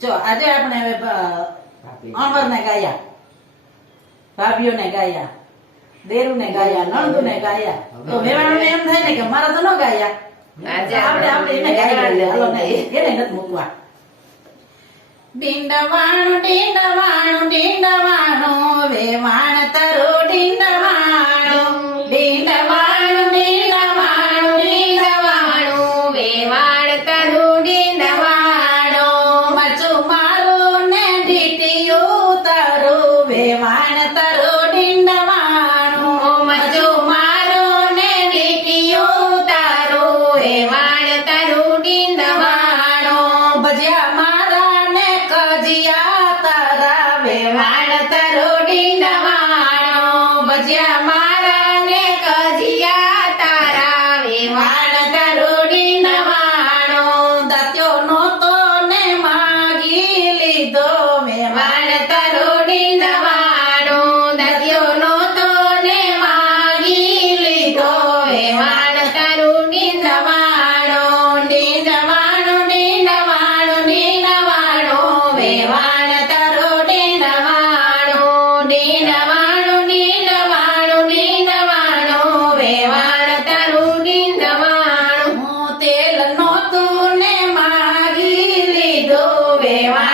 જો આજે આપણે હવે અમર ને ગાયા. ભાભીઓ ને ગાયા. દેરુ ને ગાયા નંદુ ને ગાયા તો મેવાણું ને એમ થાય ને કે મારા તો ન ગાયા. આજે આપણે આપણે એને ગાઈ હાલો ને એને નથી મૂકવા. ડીંડવાણું ડીંડવાણું ડીંડવાણું. વાળ મારા ને કજિયા તારા વેવાળ ભજ્યા મારા ને કજિયા તારા વેવાળ તારું ડીંડવાણો દાત્યો નહોતો ને માગી લીધો વેવાળ તારું ડીંડવાણો દાત્યો નહોતો ને માગી લીધો વેવાળ તારું ડીંડવાણો Bye.